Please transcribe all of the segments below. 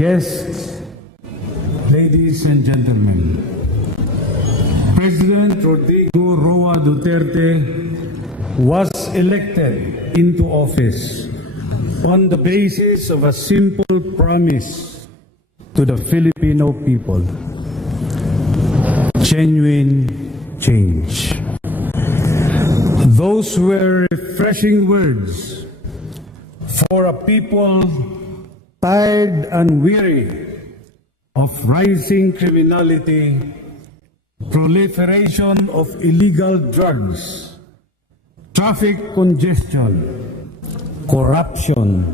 guests, ladies and gentlemen, President Rodrigo Roa Duterte was elected into office on the basis of a simple promise to the Filipino people: genuine change. Those were refreshing words for a people tired and weary of rising criminality, proliferation of illegal drugs, traffic congestion, corruption,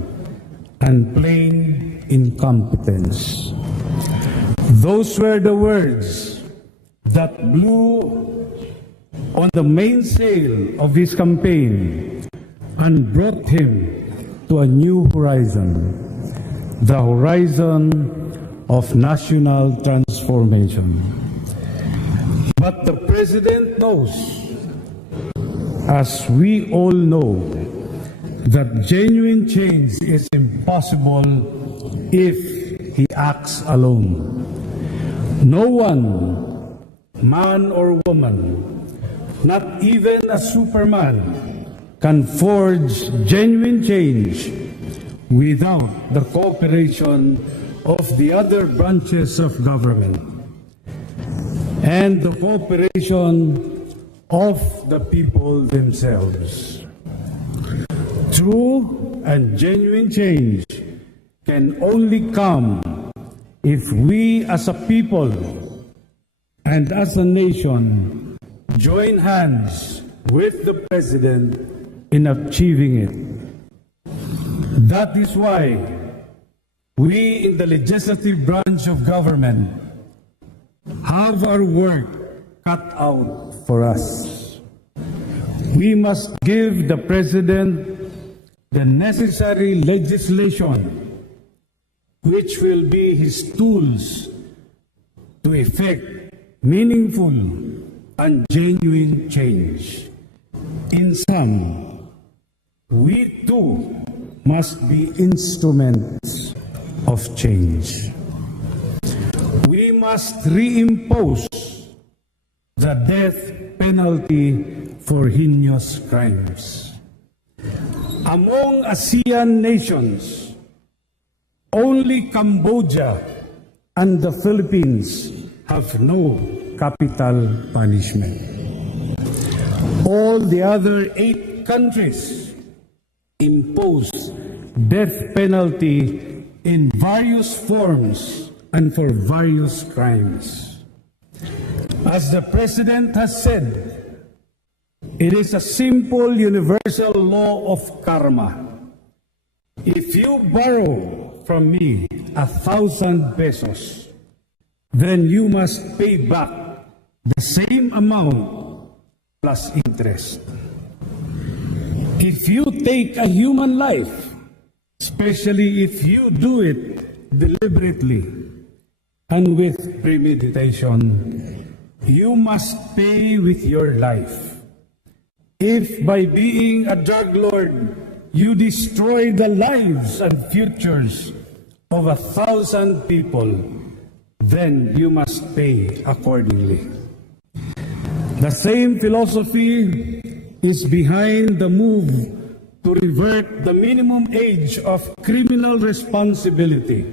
and plain incompetence. Those were the words that blew on the mainsail of his campaign and brought him to a new horizon, the horizon of national transformation. But the President knows, as we all know, that genuine change is impossible if he acts alone. No one, man or woman, not even a Superman, can forge genuine change without the cooperation of the other branches of government and the cooperation of the people themselves. True and genuine change can only come if we as a people and as a nation join hands with the President in achieving it. That is why we in the legislative branch of government have our work cut out for us. We must give the President the necessary legislation which will be his tools to effect meaningful and genuine change. In sum, we too must be instruments of change. We must reimpose the death penalty for heinous crimes. Among ASEAN nations, only Cambodia and the Philippines have no capital punishment. All the other 8 countries impose death penalty in various forms and for various crimes. As the President has said, it is a simple universal law of karma. If you borrow from me 1,000 pesos, then you must pay back the same amount plus interest. If you take a human life, especially if you do it deliberately and with premeditation, you must pay with your life. If by being a drug lord, you destroy the lives and futures of 1,000 people, then you must pay accordingly. The same philosophy is behind the move to revert the minimum age of criminal responsibility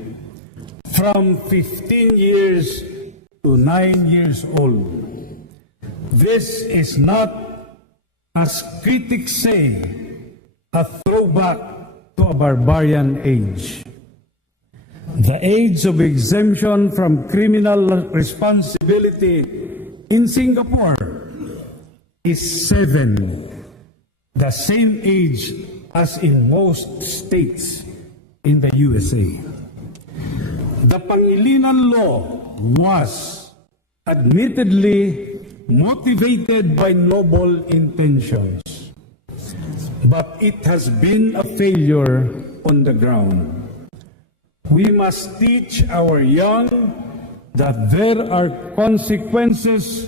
from 15 years to 9 years old. This is not, as critics say, a throwback to a barbarian age. The age of exemption from criminal responsibility in Singapore is 7, the same age as in most states in the USA. The Pangilinan law was admittedly motivated by noble intentions, but it has been a failure on the ground. We must teach our young that there are consequences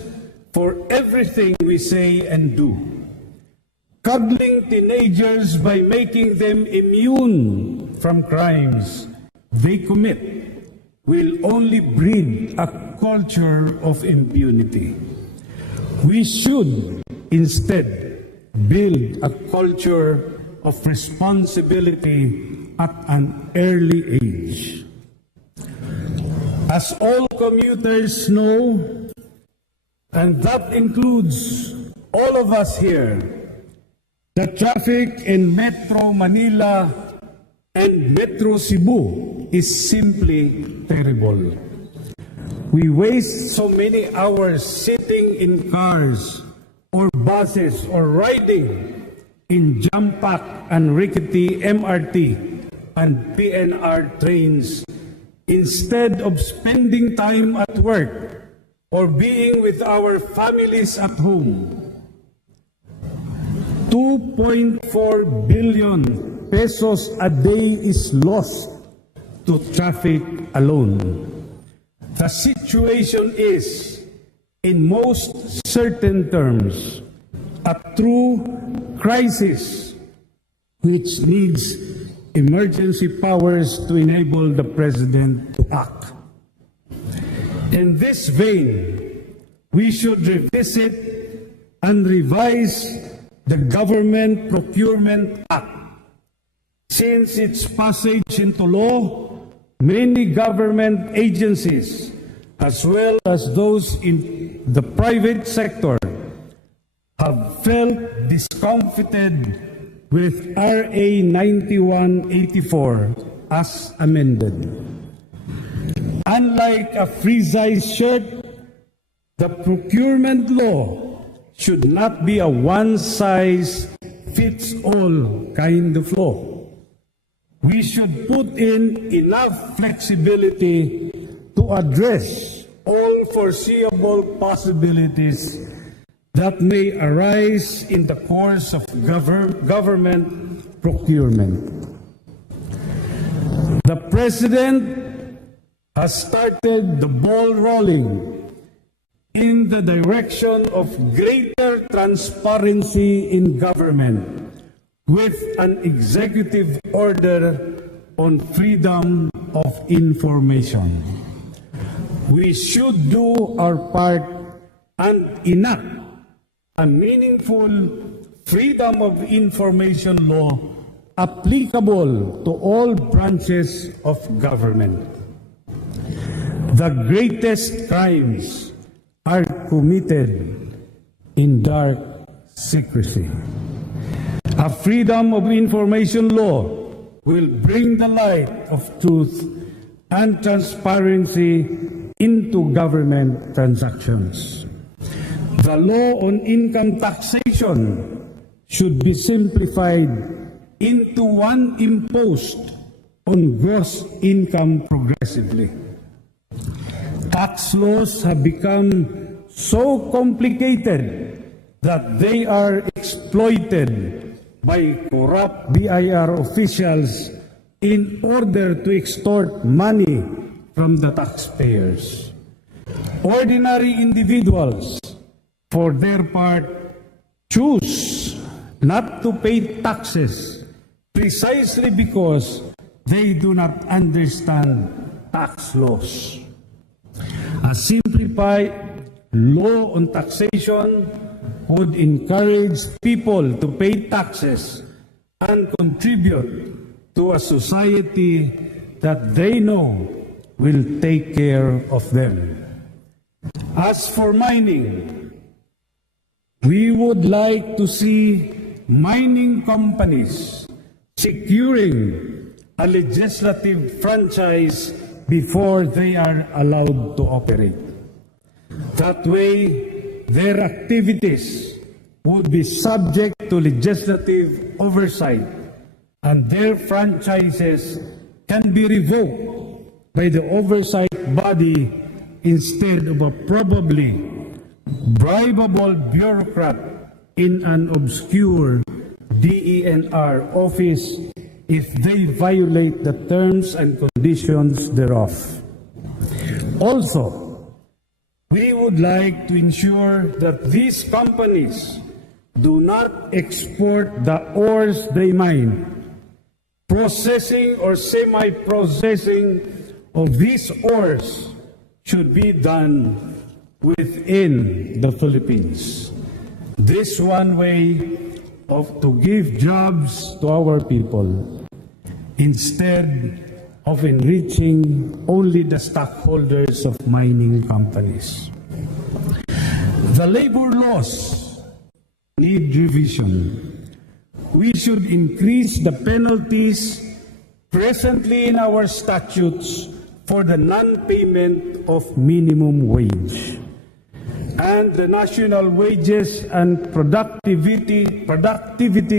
for everything we say and do. Cuddling teenagers by making them immune from crimes they commit will only breed a culture of impunity. We should instead build a culture of responsibility at an early age. As all commuters know, and that includes all of us here, the traffic in Metro Manila and Metro Cebu is simply terrible. We waste so many hours sitting in cars or buses or riding in jam-packed and rickety MRT and PNR trains instead of spending time at work or being with our families at home. 2.4 billion pesos a day is lost to traffic alone. The situation is, in most certain terms, a true crisis which needs emergency powers to enable the President to act. In this vein, we should revisit and revise the Government Procurement Act. Since its passage into law, many government agencies, as well as those in the private sector, have felt discomfited with RA 9184 as amended. Unlike a free-size shirt, the procurement law should not be a one-size-fits-all kind of law. We should put in enough flexibility to address all foreseeable possibilities that may arise in the course of government procurement. The President has started the ball rolling in the direction of greater transparency in government with an executive order on freedom of information. We should do our part and enact a meaningful freedom of information law applicable to all branches of government. The greatest crimes are committed in dark secrecy. A freedom of information law will bring the light of truth and transparency into government transactions. The law on income taxation should be simplified into one imposed on gross income progressively. Tax laws have become so complicated that they are exploited by corrupt BIR officials in order to extort money from the taxpayers. Ordinary individuals, for their part, choose not to pay taxes precisely because they do not understand tax laws. A simplified law on taxation would encourage people to pay taxes and contribute to a society that they know will take care of them. As for mining, we would like to see mining companies securing a legislative franchise before they are allowed to operate. That way, their activities would be subject to legislative oversight, and their franchises can be revoked by the oversight body instead of a probably bribable bureaucrat in an obscure DENR office if they violate the terms and conditions thereof. Also, we would like to ensure that these companies do not export the ores they mine, processing or semi-processing of these ores should be done within the Philippines. This one way to give jobs to our people instead of enriching only the stockholders of mining companies. The labor laws need revision. We should increase the penalties presently in our statutes for the non-payment of minimum wage. And the National Wages and Productivity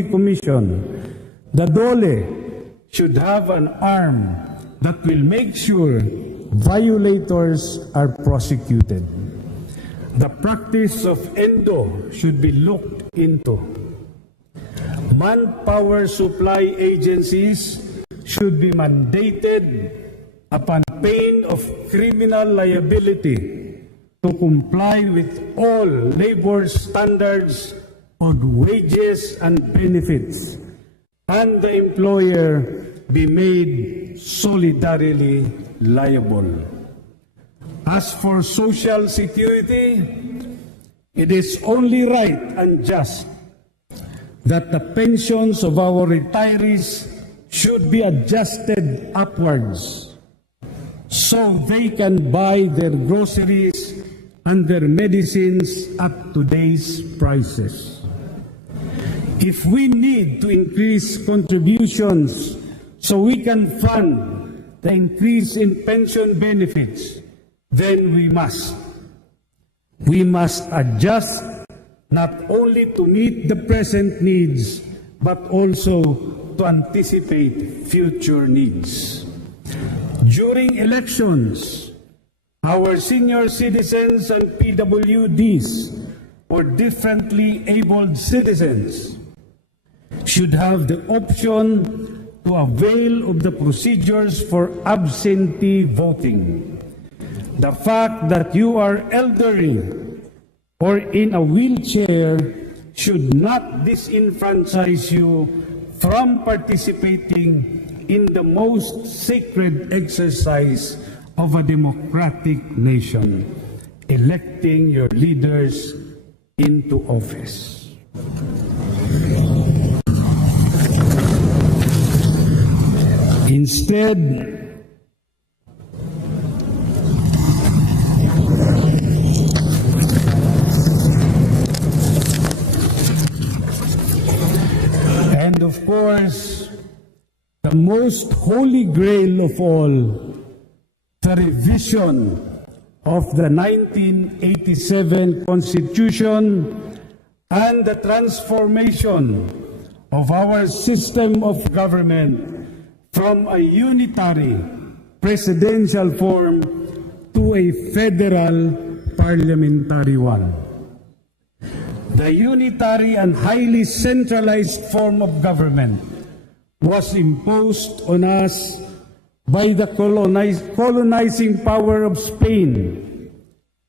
Commission, the DOLE, should have an arm that will make sure violators are prosecuted. The practice of endo should be looked into. Manpower supply agencies should be mandated upon pain of criminal liability to comply with all labor standards on wages and benefits, and the employer be made solidarily liable. As for Social Security, it is only right and just that the pensions of our retirees should be adjusted upwards so they can buy their groceries and their medicines at today's prices. If we need to increase contributions so we can fund the increase in pension benefits, then we must. We must adjust not only to meet the present needs, but also to anticipate future needs. During elections, our senior citizens and PWDs, or differently abled citizens, should have the option to avail of the procedures for absentee voting. The fact that you are elderly or in a wheelchair should not disenfranchise you from participating in the most sacred exercise of a democratic nation, electing your leaders into office. Instead, and of course, the most holy grail of all, the revision of the 1987 Constitution and the transformation of our system of government from a unitary presidential form to a federal parliamentary one. The unitary and highly centralized form of government was imposed on us by the colonizing power of Spain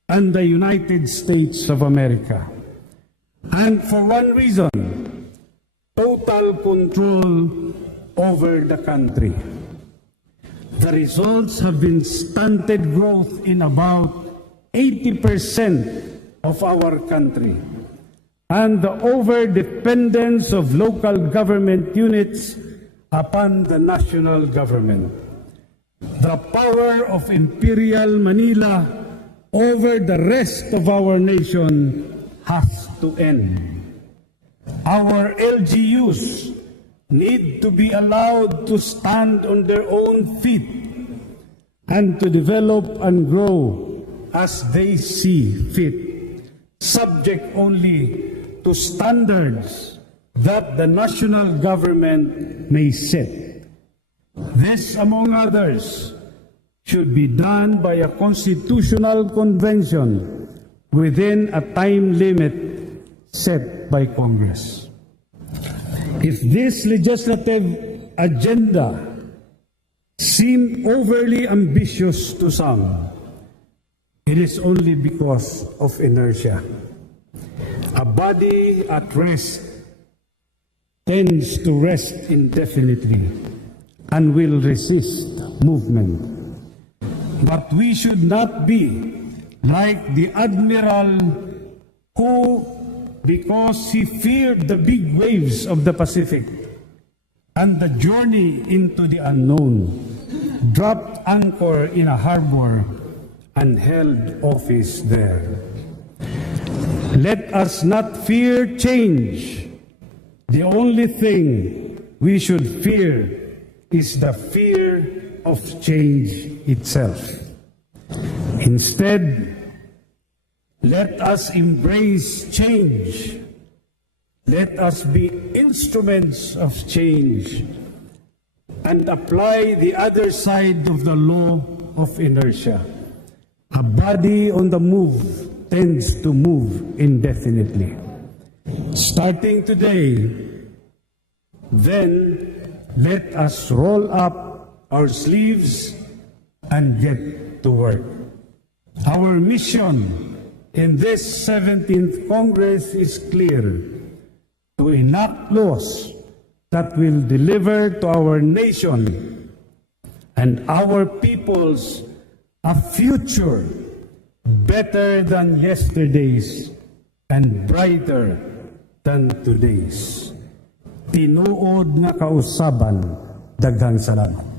and the United States of America. And for one reason, total control over the country. The results have been stunted growth in about 80% of our country, and the over-dependence of local government units upon the national government. The power of Imperial Manila over the rest of our nation has to end. Our LGUs need to be allowed to stand on their own feet and to develop and grow as they see fit, subject only to standards that the national government may set. This, among others, should be done by a constitutional convention within a time limit set by Congress. If this legislative agenda seems overly ambitious to some, it is only because of inertia. A body at rest tends to rest indefinitely and will resist movement. But we should not be like the admiral who, because he feared the big waves of the Pacific and the journey into the unknown, dropped anchor in a harbor and held office there. Let us not fear change. The only thing we should fear is the fear of change itself. Instead, let us embrace change. Let us be instruments of change and apply the other side of the law of inertia. A body on the move tends to move indefinitely. Starting today, then let us roll up our sleeves and get to work. Our mission in this 17th Congress is clear: to enact laws that will deliver to our nation and our peoples a future better than yesterday's and brighter than today's. Tinuod nga kausaban, daghang salamat.